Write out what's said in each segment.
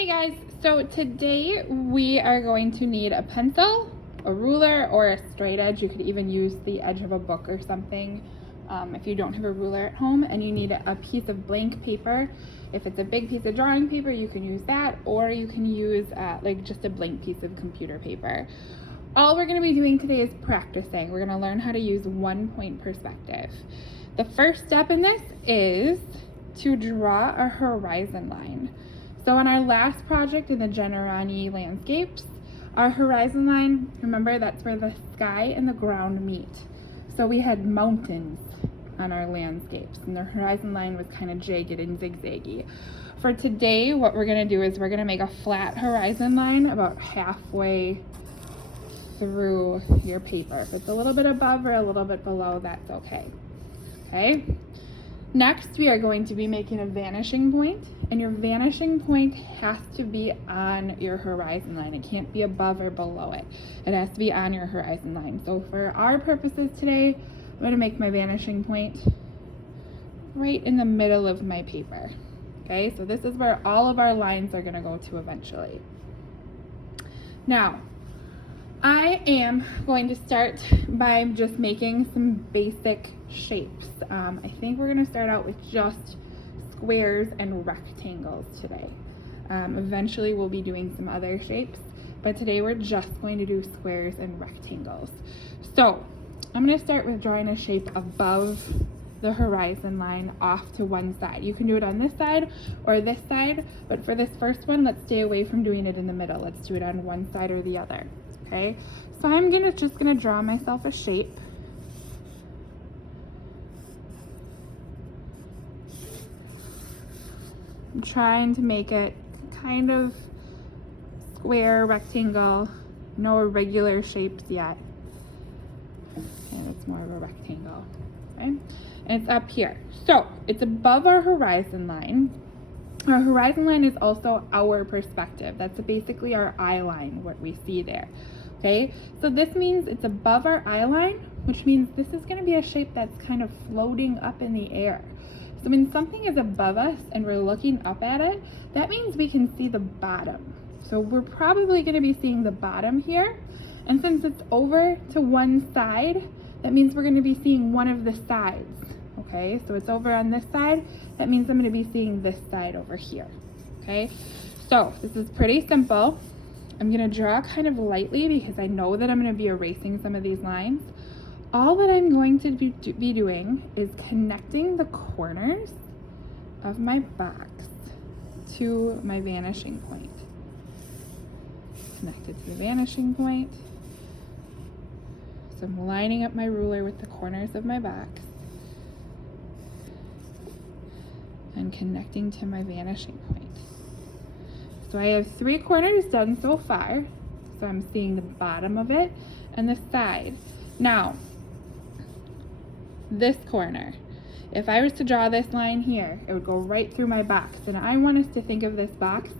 Hey guys, so today we are going to need a pencil, a ruler, or a straight edge. You could even use the edge of a book or something if you don't have a ruler at home, and you need a piece of blank paper. If it's a big piece of drawing paper, you can use that, or you can use like just a blank piece of computer paper. All we're going to be doing today is practicing. We're going to learn how to use 1-point perspective. The first step in this is to draw a horizon line. So on our last project in the Generani landscapes, our horizon line, remember, that's where the sky and the ground meet. So we had mountains on our landscapes, and the horizon line was kind of jagged and zigzaggy. For today, what we're going to do is we're going to make a flat horizon line about halfway through your paper. If it's a little bit above or a little bit below, that's okay. Okay? Next, we are going to be making a vanishing point, and your vanishing point has to be on your horizon line. It can't be above or below it. It has to be on your horizon line. So for our purposes today, I'm going to make my vanishing point right in the middle of my paper. Okay, so this is where all of our lines are going to go to eventually. Now, I am going to start by just making some basic shapes. I think we're going to start out with just squares and rectangles today. Eventually we'll be doing some other shapes, but today we're just going to do squares and rectangles. So I'm going to start with drawing a shape above the horizon line off to one side. You can do it on this side or this side, but for this first one, let's stay away from doing it in the middle. Let's do it on one side or the other. Okay, so I'm just gonna draw myself a shape. I'm trying to make it kind of square, rectangle, no irregular shapes yet. And it's more of a rectangle, okay? And it's up here. So it's above our horizon line. Our horizon line is also our perspective. That's basically our eye line, what we see there. Okay, so this means it's above our eye line, which means this is going to be a shape that's kind of floating up in the air. So when something is above us and we're looking up at it, that means we can see the bottom. So we're probably going to be seeing the bottom here. And since it's over to one side, that means we're going to be seeing one of the sides. Okay, so it's over on this side. That means I'm going to be seeing this side over here. Okay, so this is pretty simple. I'm going to draw kind of lightly because I know that I'm going to be erasing some of these lines. All that I'm going to be doing is connecting the corners of my box to my vanishing point. Connected to the vanishing point. So I'm lining up my ruler with the corners of my box and connecting to my vanishing point. So I have 3 corners done so far. So I'm seeing the bottom of it and the side. Now, this corner, if I was to draw this line here, it would go right through my box. And I want us to think of this box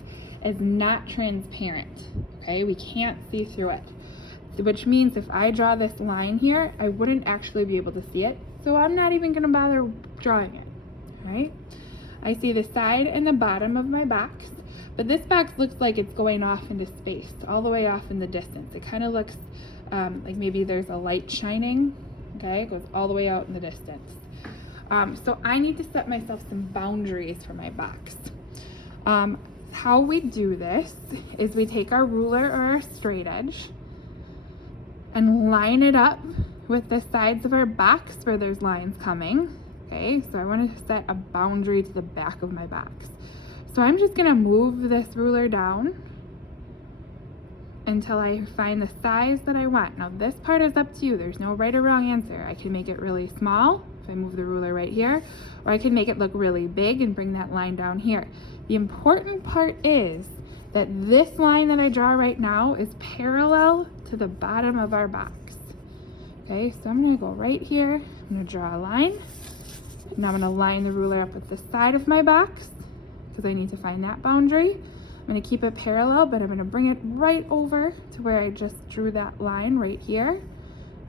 as not transparent, okay? We can't see through it. Which means if I draw this line here, I wouldn't actually be able to see it. So I'm not even gonna bother drawing it, right? I see the side and the bottom of my box. But this box looks like it's going off into space, all the way off in the distance. It kind of looks like maybe there's a light shining, okay? It goes all the way out in the distance. So I need to set myself some boundaries for my box. How we do this is we take our ruler or our straight edge and line it up with the sides of our box where there's lines coming, okay? So I want to set a boundary to the back of my box. So I'm just gonna move this ruler down until I find the size that I want. Now this part is up to you. There's no right or wrong answer. I can make it really small if I move the ruler right here, or I can make it look really big and bring that line down here. The important part is that this line that I draw right now is parallel to the bottom of our box. Okay, so I'm gonna go right here. I'm gonna draw a line. Now I'm gonna line the ruler up with the side of my box, because I need to find that boundary. I'm going to keep it parallel, but I'm going to bring it right over to where I just drew that line right here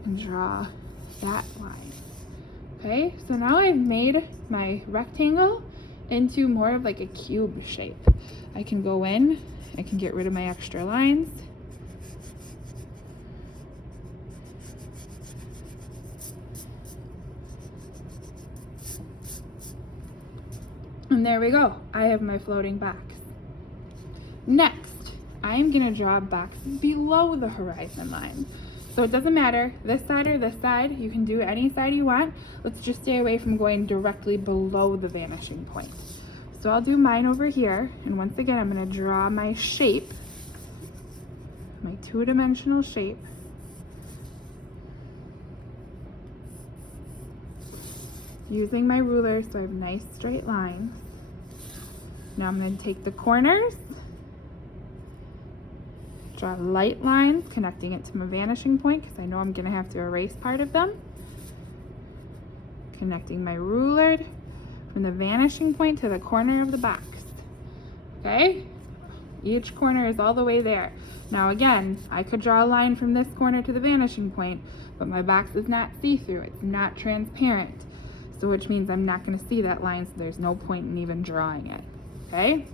and draw that line. Okay, so now I've made my rectangle into more of like a cube shape. I can go in, I can get rid of my extra lines. And there we go. I have my floating box. Next, I'm gonna draw a box below the horizon line. So it doesn't matter, this side or this side, you can do any side you want. Let's just stay away from going directly below the vanishing point. So I'll do mine over here, and once again, I'm gonna draw my shape, my two-dimensional shape. Using my ruler so I have nice straight lines. Now I'm going to take the corners, draw light lines connecting it to my vanishing point because I know I'm going to have to erase part of them. Connecting my ruler from the vanishing point to the corner of the box. Okay? Each corner is all the way there. Now again, I could draw a line from this corner to the vanishing point, but my box is not see-through. It's not transparent. So which means I'm not going to see that line, so there's no point in even drawing it. Okay?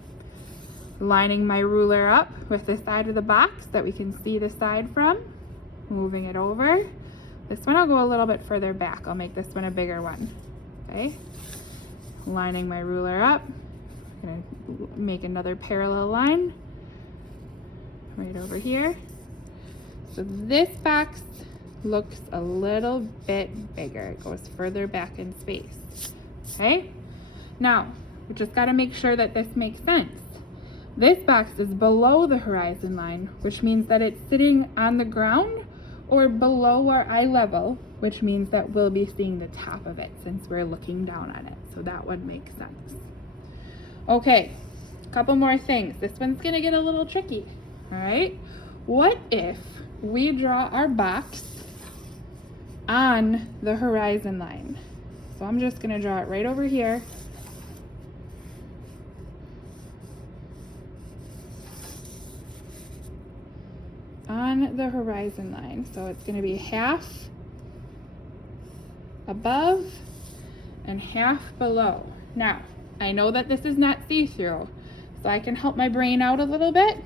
Lining my ruler up with the side of the box that we can see the side from. Moving it over. This one I'll go a little bit further back. I'll make this one a bigger one. Okay? Lining my ruler up. I'm going to make another parallel line right over here. So this box looks a little bit bigger. It goes further back in space. Okay? Now, we just got to make sure that this makes sense. This box is below the horizon line, which means that it's sitting on the ground or below our eye level, which means that we'll be seeing the top of it since we're looking down on it. So that would make sense. Okay, a couple more things. This one's gonna get a little tricky, all right? What if we draw our box on the horizon line? So I'm just gonna draw it right over here. On the horizon line. So it's gonna be half above and half below. Now, I know that this is not see-through, so I can help my brain out a little bit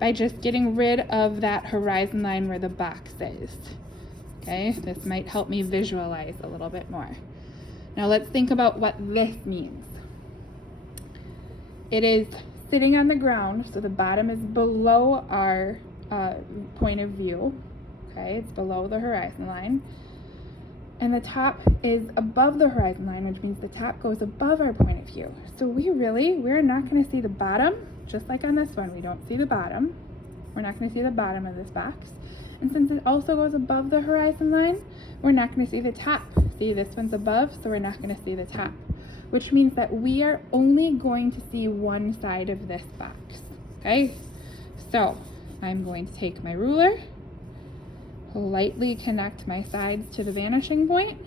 by just getting rid of that horizon line where the box is. Okay, this might help me visualize a little bit more. Now let's think about what this means. It is sitting on the ground, so the bottom is below our point of view. Okay, it's below the horizon line. And the top is above the horizon line, which means the top goes above our point of view. So we're not going to see the bottom, just like on this one, we don't see the bottom. We're not going to see the bottom of this box. And since it also goes above the horizon line, we're not going to see the top. See, this one's above, so we're not going to see the top, which means that we are only going to see one side of this box. Okay, so I'm going to take my ruler, lightly connect my sides to the vanishing point.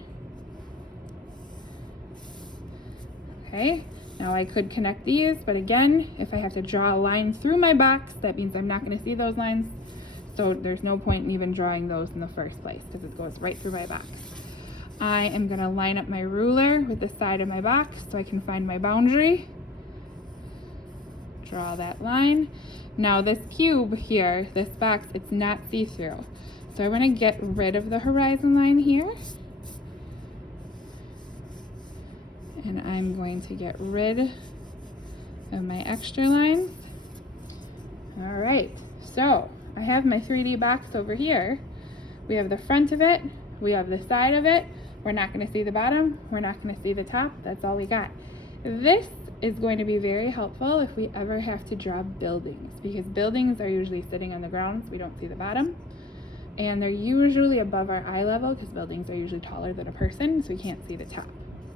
Okay, now I could connect these, but again, if I have to draw a line through my box, that means I'm not going to see those lines. So there's no point in even drawing those in the first place because it goes right through my box. I am going to line up my ruler with the side of my box so I can find my boundary. Draw that line. Now this cube here, this box, it's not see-through. So I'm going to get rid of the horizon line here. And I'm going to get rid of my extra lines. All right, so I have my 3D box over here. We have the front of it, we have the side of it. We're not going to see the bottom, we're not going to see the top. That's all we got. This is going to be very helpful if we ever have to draw buildings, because buildings are usually sitting on the ground, so we don't see the bottom. And they're usually above our eye level because buildings are usually taller than a person, so we can't see the top.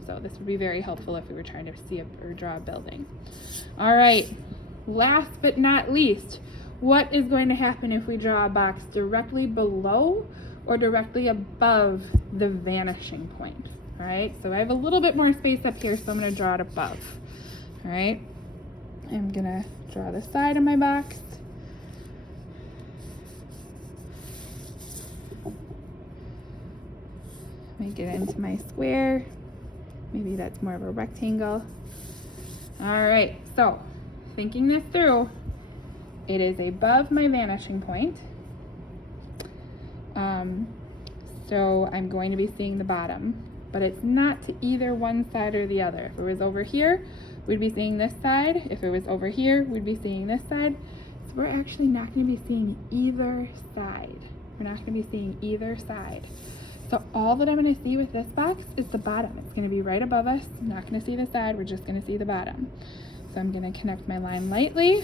So this would be very helpful if we were trying to see or draw a building. All right, last but not least, what is going to happen if we draw a box directly below or directly above the vanishing point? All right, so I have a little bit more space up here, so I'm going to draw it above. All right, I'm going to draw the side of my box. Make it into my square. Maybe that's more of a rectangle. All right, so thinking this through, it is above my vanishing point. So I'm going to be seeing the bottom, but it's not to either one side or the other. If it was over here, we'd be seeing this side. If it was over here, we'd be seeing this side. So we're actually not going to be seeing either side. We're not going to be seeing either side. So all that I'm going to see with this box is the bottom. It's going to be right above us. I'm not going to see the side. We're just going to see the bottom. So I'm going to connect my line lightly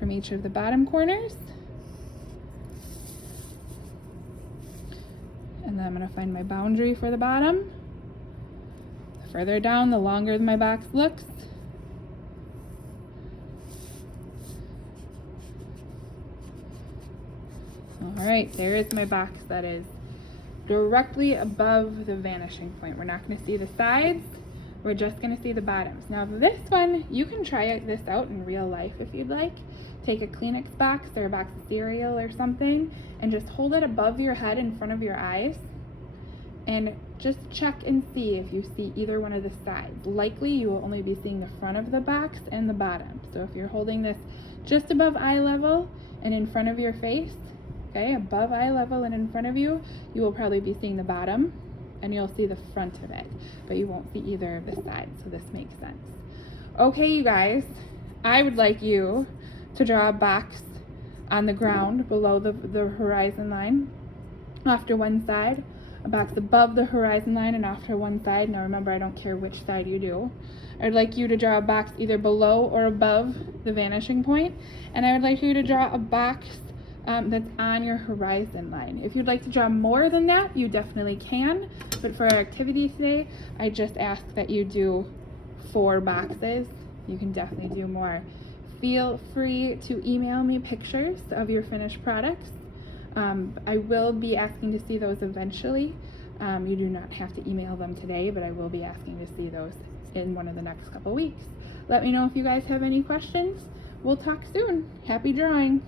from each of the bottom corners. And then I'm going to find my boundary for the bottom. The further down, the longer my box looks. All right, there is my box that is directly above the vanishing point. We're not going to see the sides. We're just going to see the bottoms. Now this one, you can try this out in real life if you'd like. Take a Kleenex box or a box of cereal or something and just hold it above your head in front of your eyes and just check and see if you see either one of the sides. Likely you will only be seeing the front of the box and the bottom. So if you're holding this just above eye level and in front of your face, okay, above eye level and in front of you, you will probably be seeing the bottom and you'll see the front of it, but you won't see either of the sides, so this makes sense. Okay, you guys, I would like you to draw a box on the ground below the horizon line off to one side, a box above the horizon line and off to one side. Now remember, I don't care which side you do. I'd like you to draw a box either below or above the vanishing point, and I would like you to draw a box that's on your horizon line. If you'd like to draw more than that, you definitely can, but for our activity today, I just ask that you do 4 boxes. You can definitely do more. Feel free to email me pictures of your finished products. I will be asking to see those eventually. You do not have to email them today, but I will be asking to see those in one of the next couple weeks. Let me know if you guys have any questions. We'll talk soon. Happy drawing!